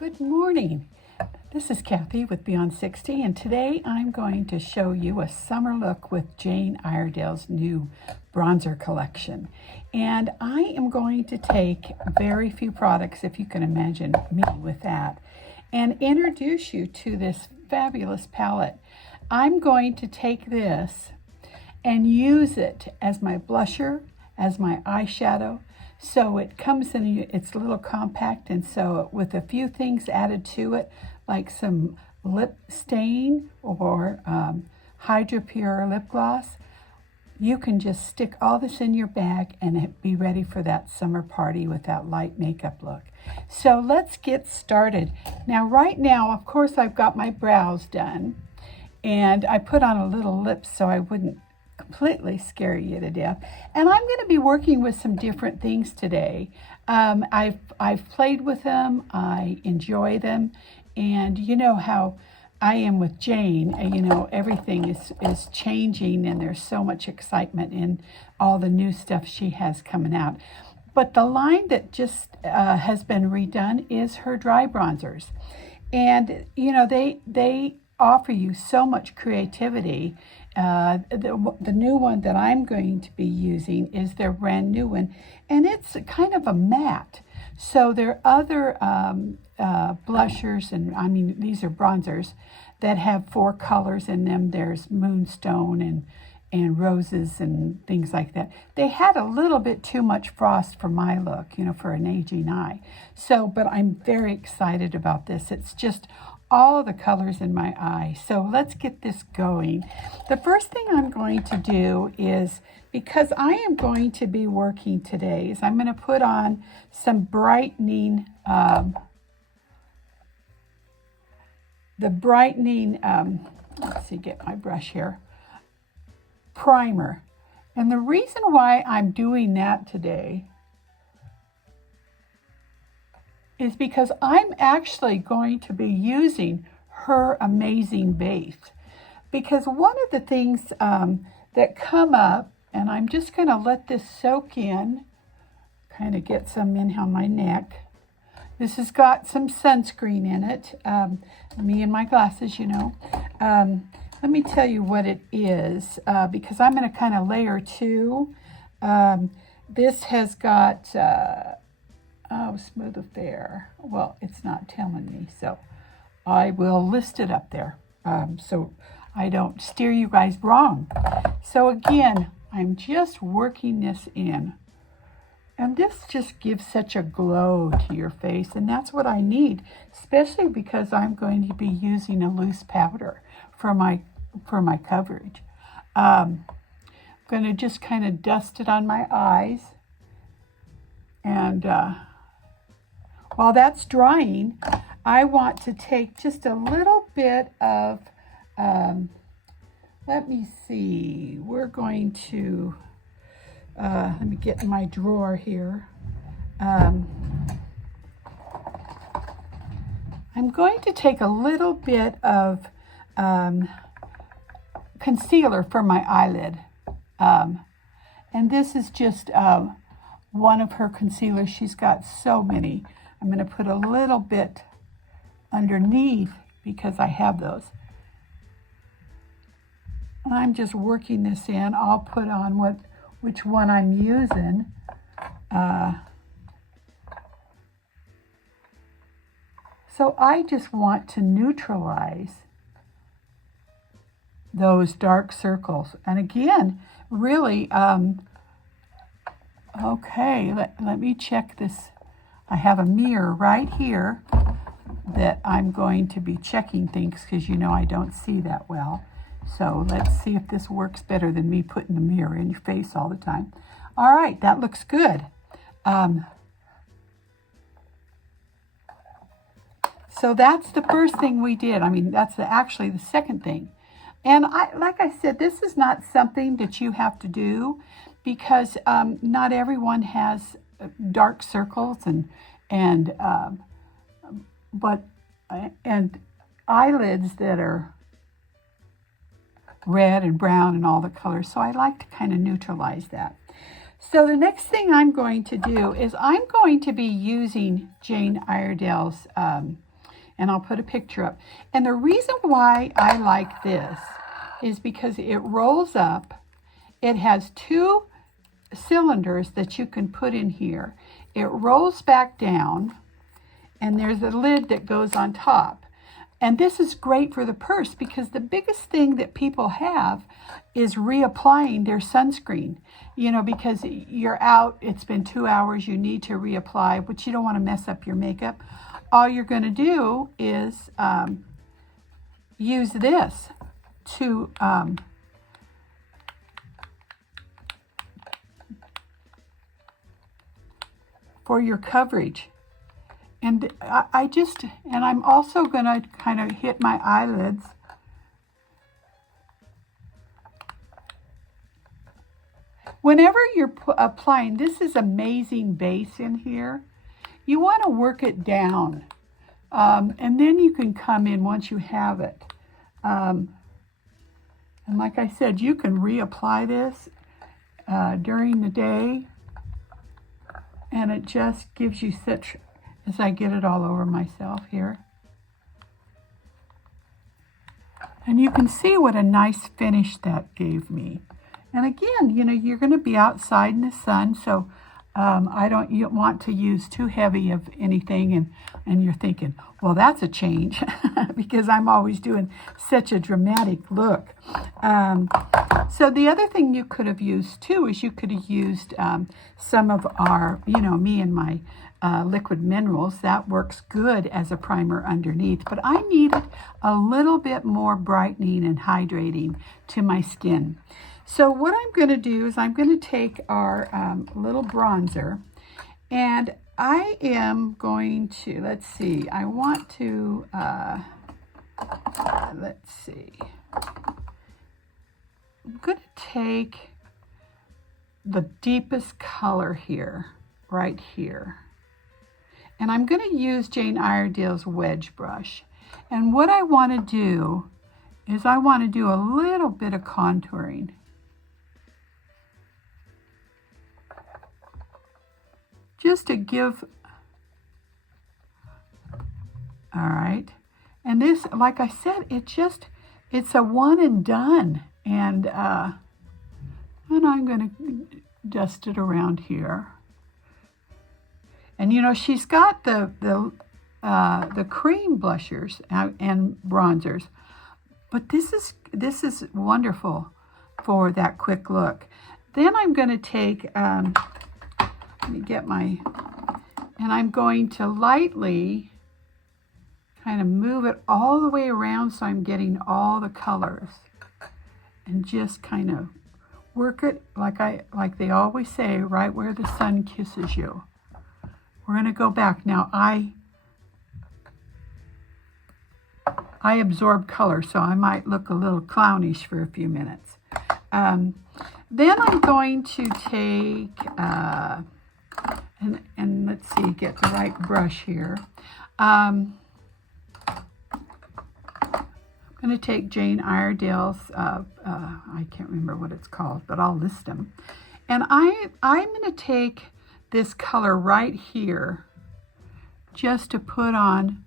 Good morning. This is Kathy with Beyond 60, and today I'm going to show you a summer look with Jane Iredale's new bronzer collection. And I am going to take very few products, if you can imagine me with that, and introduce you to this fabulous palette. I'm going to take this and use it as my blusher, as my eyeshadow. So it comes in, it's a little compact, and so with a few things added to it, like some lip stain or Hydra Pure lip gloss, you can just stick all this in your bag and be ready for that summer party with that light makeup look. So let's get started. Now, right now, of course, I've got my brows done, and I put on a little lip so I wouldn't completely scare you to death. And I'm going to be working with some different things today. I've played with them. I enjoy them. And you know how I am with Jane. You know, everything is changing, and there's so much excitement in all the new stuff she has coming out. But the line that just has been redone is her dry bronzers. And, you know, they offer you so much creativity. The new one that I'm going to be using is their brand new one, and it's kind of a matte. So there are other blushers, and I mean, these are bronzers that have 4 colors in them. There's moonstone and roses and things like that. They had a little bit too much frost for my look, you know, for an aging eye. So, but I'm very excited about this. It's just all the colors in my eye. So let's get this going. The first thing I'm going to do is, because I am going to be working today, is I'm going to put on some brightening, let's see, get my brush here, primer. And the reason why I'm doing that today is because I'm actually going to be using her amazing base. Because one of the things that come up, and I'm just going to let this soak in, kind of get some in on my neck. This has got some sunscreen in it. Me and my glasses, you know. Let me tell you what it is, because I'm going to kind of layer too. This has got Smooth Affair. Well, it's not telling me, so I will list it up there so I don't steer you guys wrong. So again, I'm just working this in. And this just gives such a glow to your face, and that's what I need, especially because I'm going to be using a loose powder for my coverage. I'm going to just kind of dust it on my eyes, and while that's drying, I want to take just a little bit of, let me see, we're going to, let me get in my drawer here. I'm going to take a little bit of concealer for my eyelid. And this is just one of her concealers. She's got so many. I'm going to put a little bit underneath because I have those. And I'm just working this in. I'll put on which one I'm using. So I just want to neutralize those dark circles. And again, really, okay, let me check this. I have a mirror right here that I'm going to be checking things because, you know, I don't see that well. So let's see if this works better than me putting the mirror in your face all the time. All right, that looks good. So that's the first thing we did. I mean, that's actually the second thing. And like I said, this is not something that you have to do because not everyone has dark circles and eyelids that are red and brown and all the colors. So I like to kind of neutralize that. So the next thing I'm going to do is I'm going to be using Jane Iredale's and I'll put a picture up. And the reason why I like this is because it rolls up. It has two cylinders that you can put in here. It rolls back down, and there's a lid that goes on top. And this is great for the purse because the biggest thing that people have is reapplying their sunscreen. You know, because you're out, it's been 2 hours, you need to reapply, but you don't want to mess up your makeup. All you're going to do is use this to for your coverage. And I'm also going to kind of hit my eyelids. Whenever you're applying, this is amazing base in here. You want to work it down. And then you can come in once you have it. And like I said, you can reapply this during the day. And it just gives you such, as I get it all over myself here. And you can see what a nice finish that gave me. And again, you know, you're going to be outside in the sun, so you don't want to use too heavy of anything, and you're thinking, well, that's a change, because I'm always doing such a dramatic look. So the other thing you could have used too is you could have used some of our, you know, me and my liquid minerals. That works good as a primer underneath, but I needed a little bit more brightening and hydrating to my skin. So what I'm going to do is I'm going to take our little bronzer, and I am going to, let's see, I want to, let's see, I'm going to take the deepest color here, right here. And I'm going to use Jane Iredale's wedge brush. And what I want to do is I want to do a little bit of contouring. Just to give, all right. And this, like I said, it's a one and done. And I'm going to dust it around here. And you know, she's got the cream blushers and bronzers, but this is wonderful for that quick look. Then I'm going to take, let me get and I'm going to lightly kind of move it all the way around so I'm getting all the colors, and just kind of work it like they always say, right where the sun kisses you. We're going to go back. Now I absorb color, so I might look a little clownish for a few minutes. Then I'm going to take, and let's see, get the right brush here. I'm going to take Jane Iredale's, I can't remember what it's called, but I'll list them. And I'm going to take this color right here just to put on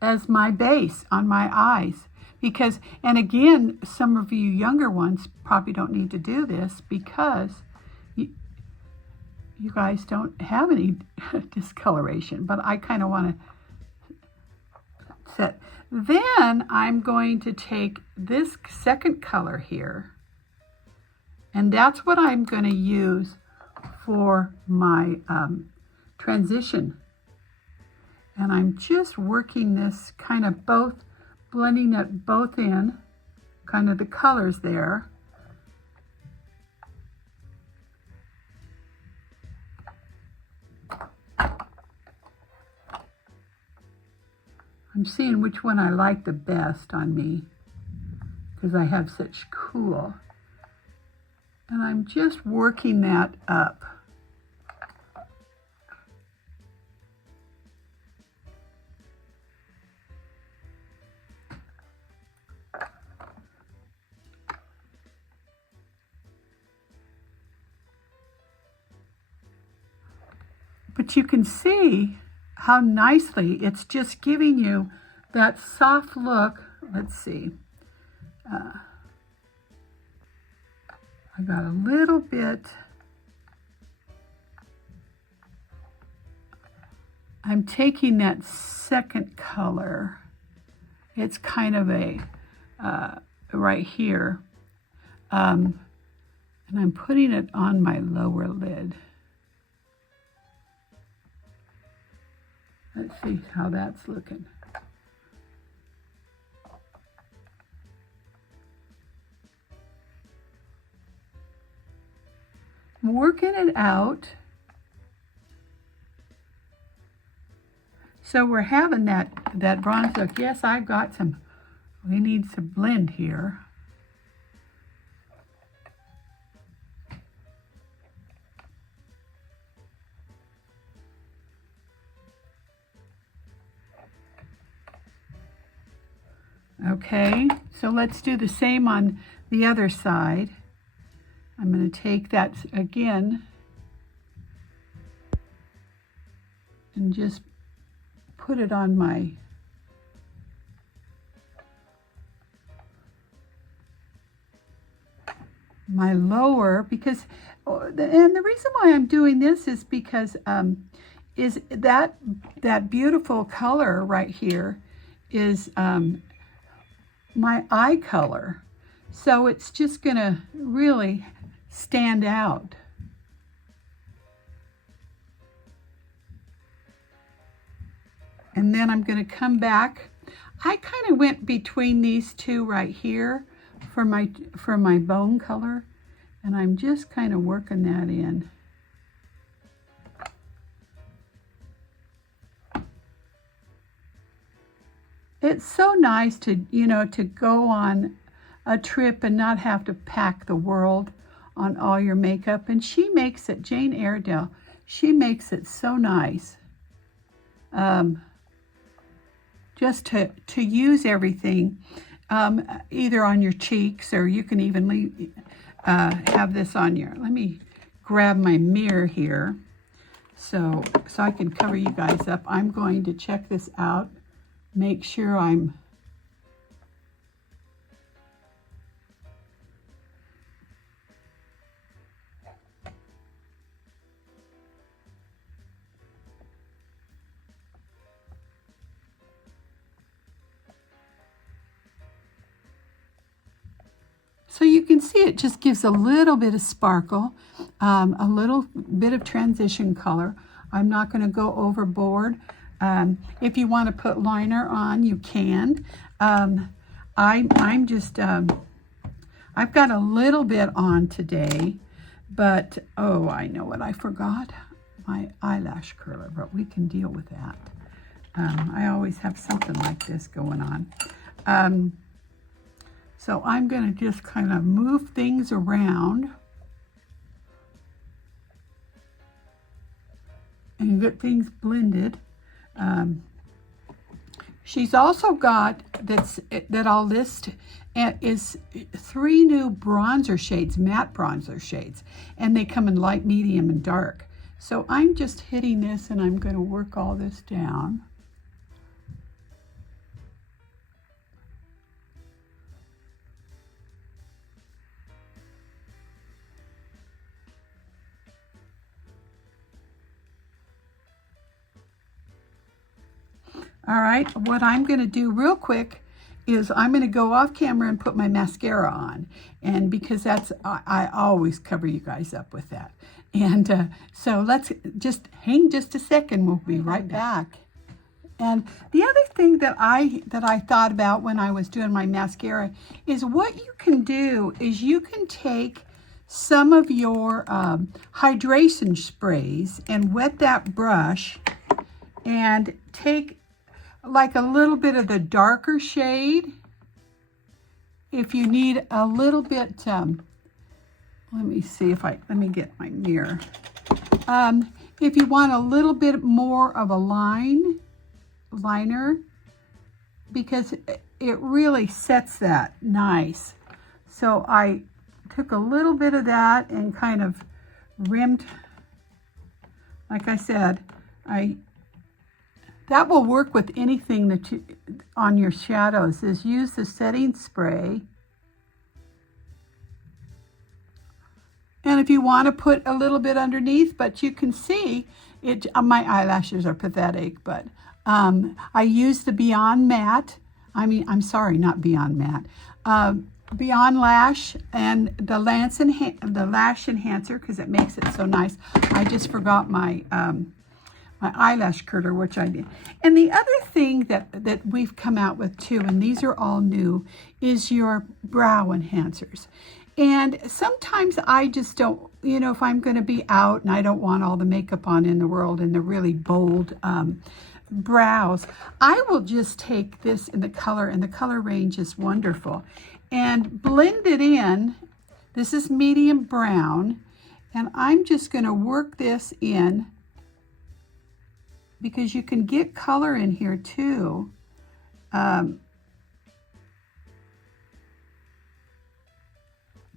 as my base on my eyes. Because, and again, some of you younger ones probably don't need to do this because you guys don't have any discoloration, but I kind of want to set. Then I'm going to take this second color here, and that's what I'm going to use for my transition. And I'm just working this kind of both, blending it both in, kind of the colors there. I'm seeing which one I like the best on me because I have such cool. And I'm just working that up. But you can see how nicely it's just giving you that soft look. Let's see. I got a little bit. I'm taking that second color. It's kind of a, right here. And I'm putting it on my lower lid. Let's see how that's looking. I'm working it out. So we're having that bronze look. Yes, I've got some, we need some blend here. Okay, so let's do the same on the other side. I'm going to take that again and just put it on my lower, because, and the reason why I'm doing this is because is that beautiful color right here is my eye color. So it's just gonna really stand out. And then I'm gonna come back. I kind of went between these two right here for my bone color, and I'm just kind of working that in. It's so nice to, you know, to go on a trip and not have to pack the world on all your makeup. And she makes it, Jane Iredale, she makes it so nice. Just to use everything, either on your cheeks, or you can even have this on your, let me grab my mirror here so I can cover you guys up. I'm going to check this out. Make sure I'm so you can see it just gives a little bit of sparkle, a little bit of transition color. I'm not going to go overboard. If you want to put liner on, you can. I'm just, I've got a little bit on today, but, oh, I know what I forgot. My eyelash curler, but we can deal with that. I always have something like this going on. So I'm going to just kind of move things around and get things blended. She's also got, that I'll list, is 3 new bronzer shades, matte bronzer shades, and they come in light, medium, and dark. So I'm just hitting this, and I'm going to work all this down. All right, what I'm going to do real quick is I'm going to go off camera and put my mascara on. And because that's, I always cover you guys up with that. And so let's just hang just a second. We'll be right back. And the other thing that I thought about when I was doing my mascara is what you can do is you can take some of your hydration sprays and wet that brush and take like a little bit of the darker shade. If you need a little bit, let me see if let me get my mirror. If you want a little bit more of a liner, because it really sets that nice. So I took a little bit of that and kind of rimmed like I said, that will work with anything that you, on your shadows, is use the setting spray. And if you want to put a little bit underneath, but you can see it, my eyelashes are pathetic, but I use the Beyond Matte, I'm sorry, not Beyond Matte, Beyond Lash and the Lash Enhancer, because it makes it so nice. I just forgot my my eyelash curler, which I did. And the other thing that we've come out with too, and these are all new, is your brow enhancers. And sometimes I just don't, you know, if I'm going to be out and I don't want all the makeup on in the world and the really bold brows, I will just take this in the color, and the color range is wonderful, and blend it in. This is medium brown, and I'm just going to work this in, because you can get color in here too.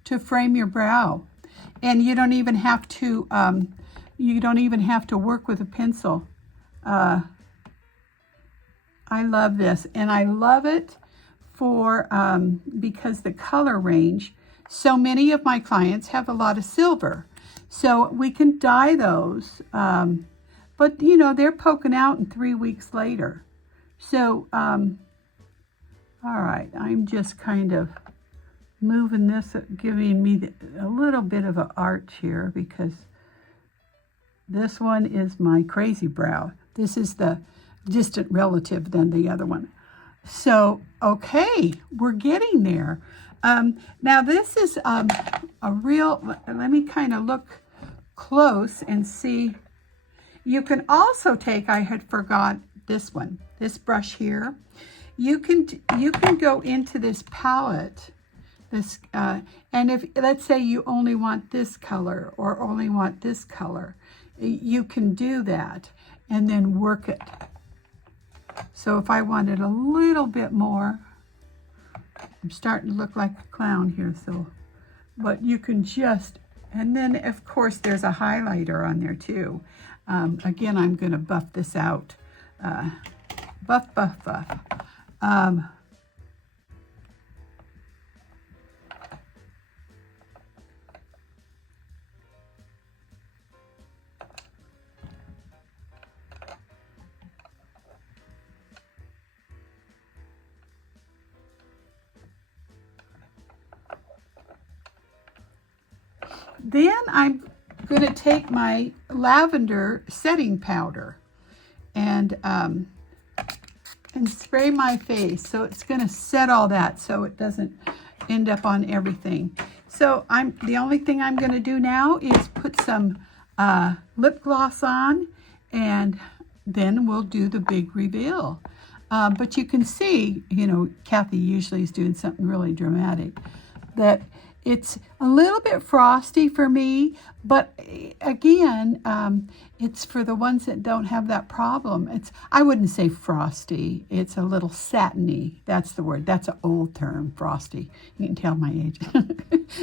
To frame your brow, and you don't even have to work with a pencil. I love this, and I love it for because the color range. So many of my clients have a lot of silver, so we can dye those. But you know, they're poking out in 3 weeks later. So all right, I'm just kind of moving this, giving me a little bit of an arch here, because this one is my crazy brow. This is the distant relative than the other one. So, okay, we're getting there. Now this is a real, let me kind of look close and see. You can also take, I had forgot this one, this brush here. You can go into this palette, this, and if, let's say you only want this color or only want this color, you can do that and then work it. So if I wanted a little bit more, I'm starting to look like a clown here, so, but you can just, and then of course there's a highlighter on there too. Again, I'm going to buff this out. Buff. Then I'm going to take my lavender setting powder and spray my face. So it's going to set all that so it doesn't end up on everything. So the only thing I'm going to do now is put some lip gloss on, and then we'll do the big reveal. But you can see, you know, Kathy usually is doing something really dramatic, that it's a little bit frosty for me, but again, it's for the ones that don't have that problem. I wouldn't say frosty, it's a little satiny. That's the word. That's an old term, frosty. You can tell my age.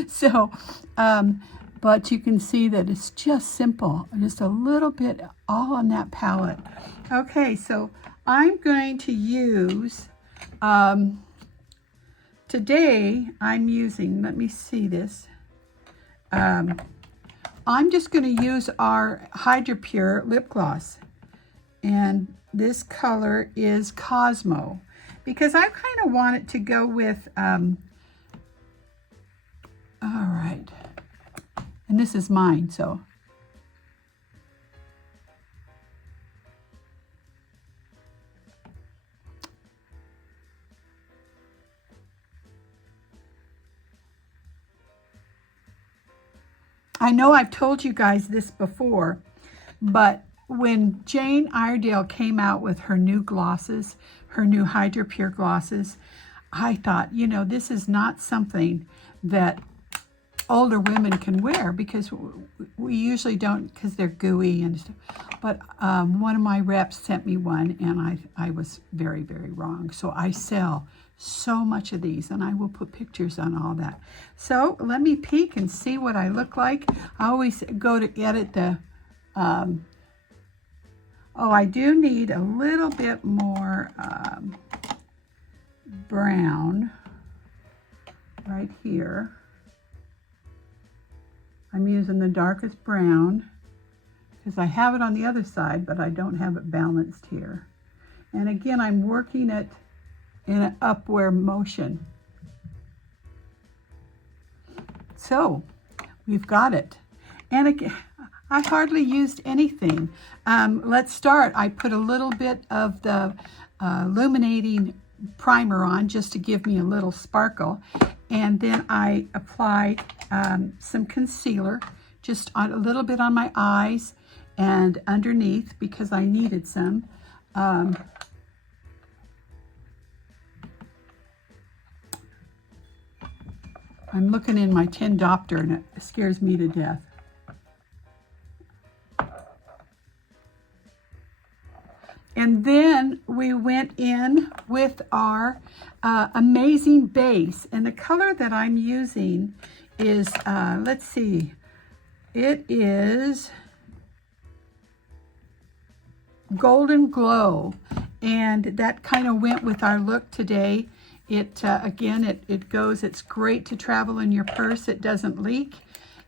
So, but you can see that it's just simple, just a little bit all on that palette. Okay, so I'm going to use, today I'm using, let me see this. I'm just going to use our Hydra Pure lip gloss. And this color is Cosmo, because I kind of want it to go with, all right. And this is mine, so. I know I've told you guys this before, but when Jane Iredale came out with her new glosses, her new Hydra Pure glosses, I thought, you know, this is not something that older women can wear, because we usually don't, because they're gooey and stuff. But one of my reps sent me one, and I was very, very wrong. So I sell so much of these, and I will put pictures on all that. So let me peek and see what I look like. I always go to edit the Oh, I do need a little bit more brown right here. I'm using the darkest brown because I have it on the other side, but I don't have it balanced here. And again, I'm working it in an upward motion. So we've got it. And again, I hardly used anything. Let's start. I put a little bit of the illuminating primer on just to give me a little sparkle. And then I applied some concealer just on a little bit on my eyes and underneath because I needed some. I'm looking in my tin Dopter and it scares me to death. And then we went in with our amazing base. And the color that I'm using is, let's see, it is Golden Glow. And that kind of went with our look today. It, again, it goes, it's great to travel in your purse. It doesn't leak.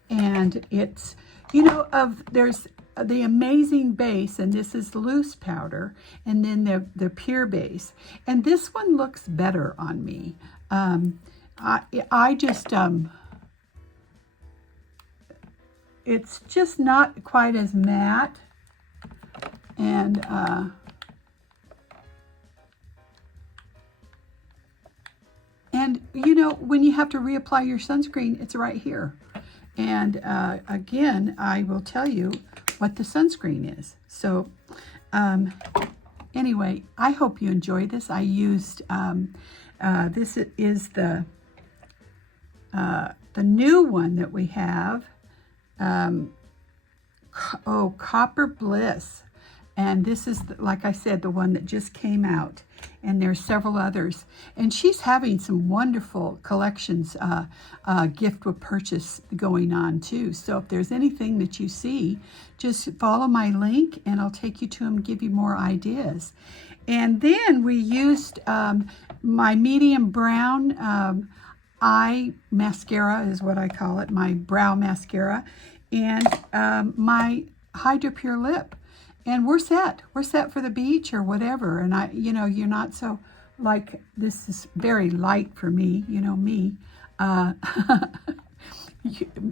And it's, you know, there's the amazing base, and this is loose powder, and then the pure base. And this one looks better on me. I just, it's just not quite as matte. And, you know, when you have to reapply your sunscreen, it's right here. And again, I will tell you what the sunscreen is. So anyway, I hope you enjoyed this. I used, this is the new one that we have. Copper Bliss. And this is, like I said, the one that just came out. And there's several others. And she's having some wonderful collections, gift with purchase going on too. So if there's anything that you see, just follow my link and I'll take you to them and give you more ideas. And then we used my medium brown eye mascara is what I call it, my brow mascara, and my Hydro Pure lip. And we're set. We're set for the beach or whatever. And you know, you're not so, like, this is very light for me, you know, me,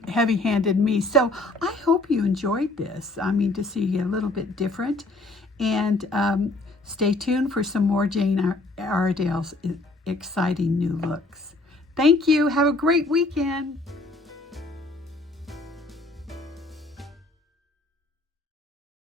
heavy-handed me. So I hope you enjoyed this. I mean, to see a little bit different. And stay tuned for some more Jane Iredale's exciting new looks. Thank you. Have a great weekend.